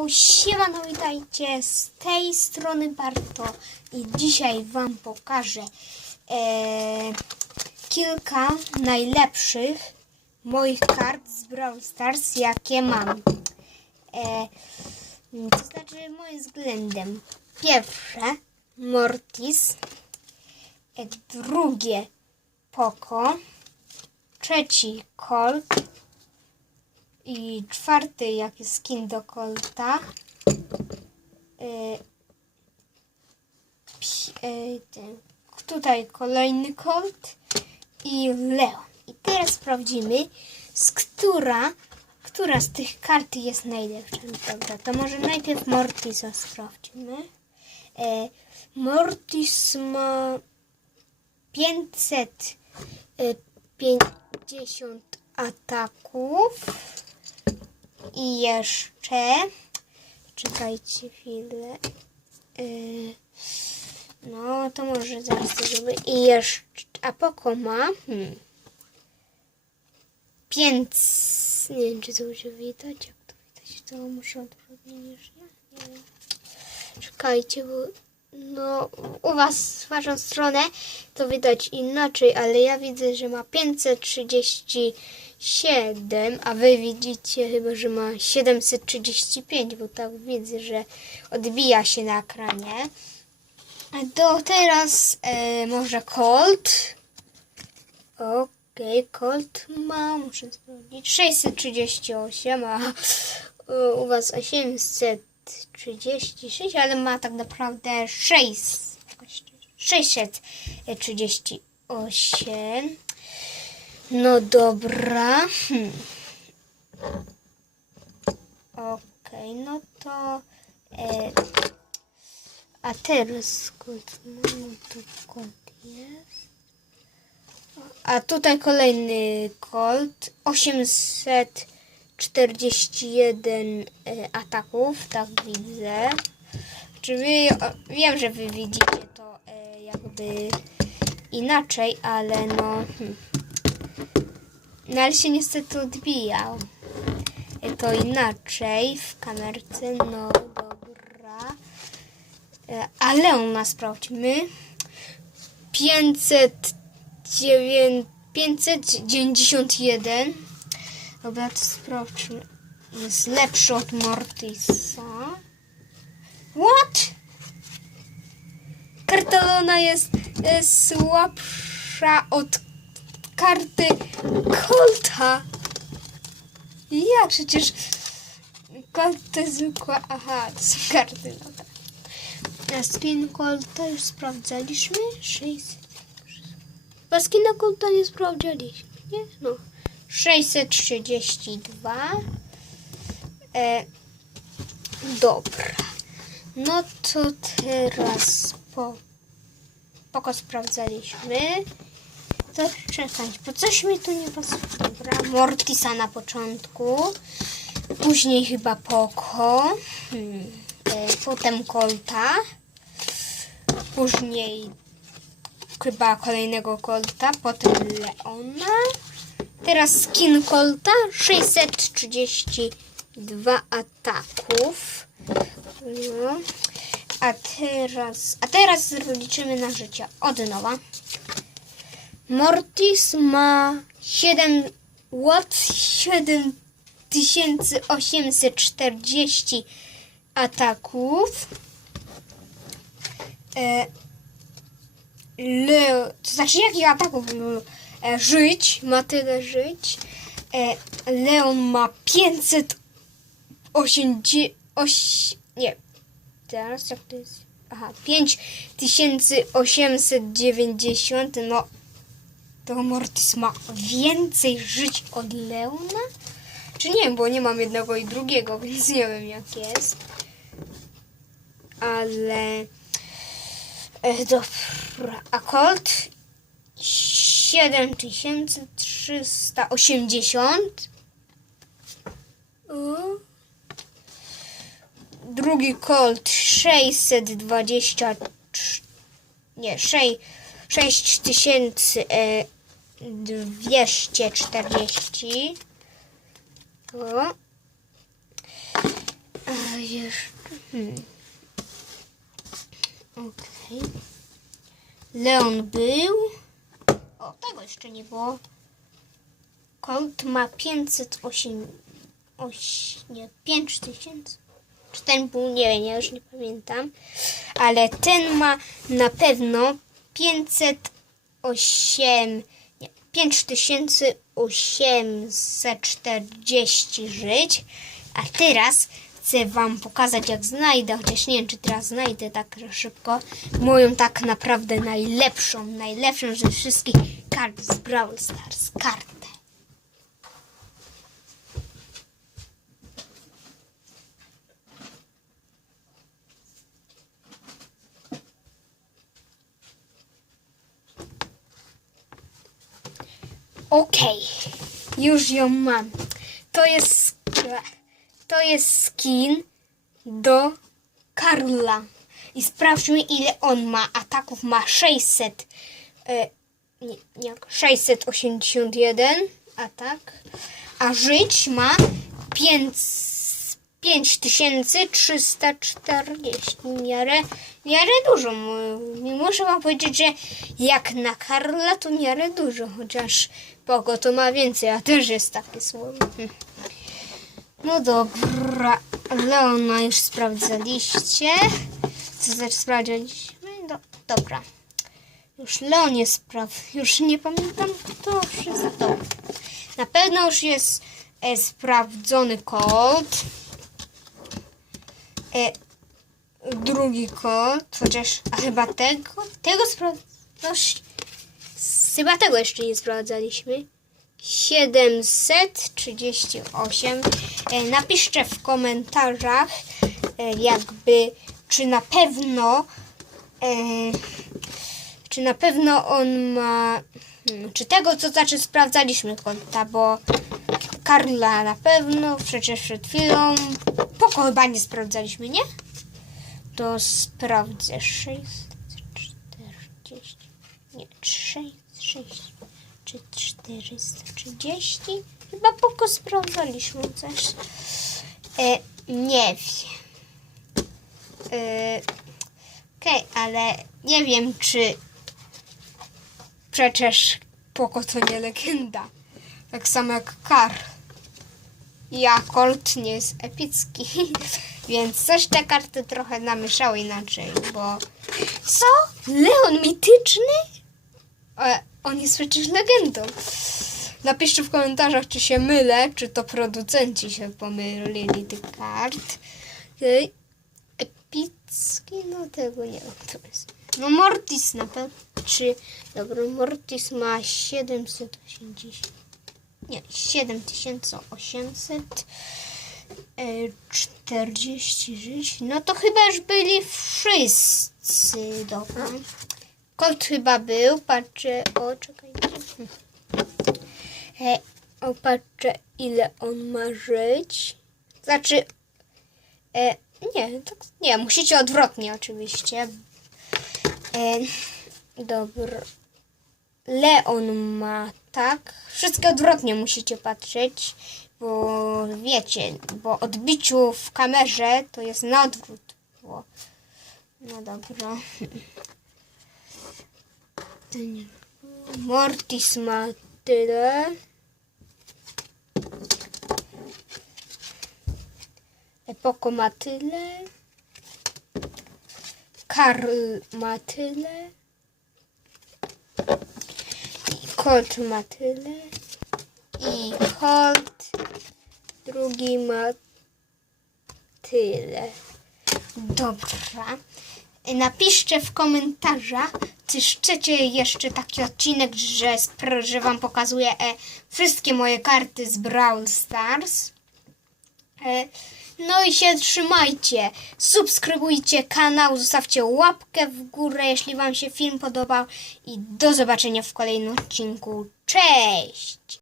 Yo, siemano, witajcie, z tej strony Barto i dzisiaj Wam pokażę e, kilka najlepszych moich kart z Brawl Stars, jakie mam. E, to znaczy moim względem. Pierwsze Mortis, e, drugie Poco, trzeci Colt, i czwarty, jaki skin do Colta. Y, y, tutaj kolejny Colt i Leon. I teraz sprawdzimy, z która, która z tych kart jest najlepsza. Dobra, to może najpierw Mortisa sprawdźmy. E, Mortis ma 550 ataków. I jeszcze. Czekajcie chwilę. Yy, no, to może zaraz to zrobię. I jeszcze. A Poko ma. Hmm, pięć. Nie wiem, czy to się widać. Jak to widać, to muszę odwrócić. Nie wiem. Czekajcie, bo. No, u Was z Waszą stronę to widać inaczej, ale ja widzę, że ma 537, a Wy widzicie chyba, że ma 735, bo tak widzę, że odbija się na ekranie. To teraz e, może Colt. Okej, Colt ma, muszę sprawdzić, 638, a u Was 36, ale ma tak naprawdę 6, 638. No dobra. Hmm. Okej, okay, no to... E, a teraz no, no tu kod jest. A tutaj kolejny kolt 800 41 e, ataków, tak widzę. Czy wy, wiem, że wy widzicie to e, jakby inaczej, ale no... Hmm. No ale się niestety odbijał. E, to inaczej w kamerce, no dobra. Ale u nas sprawdźmy. 509, 591 Dobra, to sprawdźmy. Jest lepszy od Mortisa. What? Kartolona jest, jest słabsza od karty Colta. Jak przecież Colt to jest zwykła. Aha, to są karty. Dobra. A skin Colta już sprawdzaliśmy. 600. Chyba Colta nie sprawdzaliśmy, nie? No. 632. E, dobra. No to teraz po poko sprawdzaliśmy. To czekać, bo coś mi tu nie pasuje. Dobra, Mortisa na początku. Później chyba Poko. Hmm. E, potem Colta. Później chyba kolejnego Colta. Potem Leona. Teraz skin Colta. 632 ataków. No. A teraz, a teraz liczymy na życie od nowa. Mortis ma 7 Watt 7840 ataków. E, Le, to znaczy jakich ataków? E, żyć, ma tyle żyć. E, Leon ma 580, nie, teraz jak to jest? Aha, 5890, no to Mortis ma więcej żyć od Leona? Czy nie bo nie mam jednego i drugiego, więc nie wiem jak jest. Ale... E, dobra, a Colt 7380. O. Drugi Colt 620 nie, 6 6240 o. Ej, jeszcze? Hmm. Okej. Leon był. O, tego jeszcze nie było. Colt ma 508. Oś, nie, 5000. Czy ten był, nie wiem, ja już nie pamiętam. Ale ten ma na pewno 508. Nie, 5840 żyć. A teraz chcę Wam pokazać, jak znajdę, chociaż nie wiem, czy teraz znajdę tak szybko, moją tak naprawdę najlepszą, najlepszą ze wszystkich kart z Brawl Stars. Kartę. Okej, już ją mam. To jest to jest skin do Karla. I sprawdźmy ile on ma. Ataków ma 600. E, nie, nie, 681 atak. A żyć ma 5, 5340. W miarę, miarę dużo. Muszę wam powiedzieć, że jak na Karla to miarę dużo. Chociaż Pogo to ma więcej, a też jest takie słowo. No dobra, Leona już sprawdzaliście. Co znaczy sprawdzaliśmy? No, dobra. Już Leon jest spraw... Już nie pamiętam kto wszystko. Na pewno już jest e, sprawdzony kod. E, drugi kod, chociaż a chyba tego, tego sprawdzaliśmy. Chyba tego jeszcze nie sprawdzaliśmy. 738. E, Napiszcie w komentarzach, e, jakby, czy na pewno, e, czy na pewno on ma, hmm, czy tego, co znaczy sprawdzaliśmy konta, bo Karla na pewno, przecież przed chwilą, Poko chyba nie sprawdzaliśmy, nie? To sprawdzę 640, nie, 6, 6 czy 430? Chyba poko sprawdzaliśmy coś. E, nie wiem. E, Okej, ale nie wiem, czy przecież poko to nie legenda. Tak samo jak Kar. Ja Colt nie jest epicki, więc coś te karty trochę namieszały inaczej, bo... Co? Leon mityczny? E, on jest przecież legendą. Napiszcie w komentarzach, czy się mylę, czy to producenci się pomylili tych kart. Epicki, no tego nie wiem, to jest. No Mortis na pewno. Czy, dobra, Mortis ma 780. Nie, 7800. e, 40 żyć. No to chyba już byli wszyscy. Dobra. Kot chyba był, patrzę, o czekajcie. E, o, patrzę ile on ma żyć. Znaczy, e, nie, tak, nie, musicie odwrotnie oczywiście. E, dobra. Leon ma tak. Wszystko odwrotnie musicie patrzeć, bo wiecie, bo odbiciu w kamerze to jest na odwrót. Bo, no dobra. Mortis ma tyle. Epoko ma tyle. Karl ma tyle. I Colt ma tyle. I Colt drugi ma tyle. Dobra. Napiszcie w komentarzach, czy chcecie jeszcze taki odcinek, że, że wam pokazuję e, wszystkie moje karty z Brawl Stars. E, no i się trzymajcie. Subskrybujcie kanał, zostawcie łapkę w górę, jeśli wam się film podobał. I do zobaczenia w kolejnym odcinku. Cześć!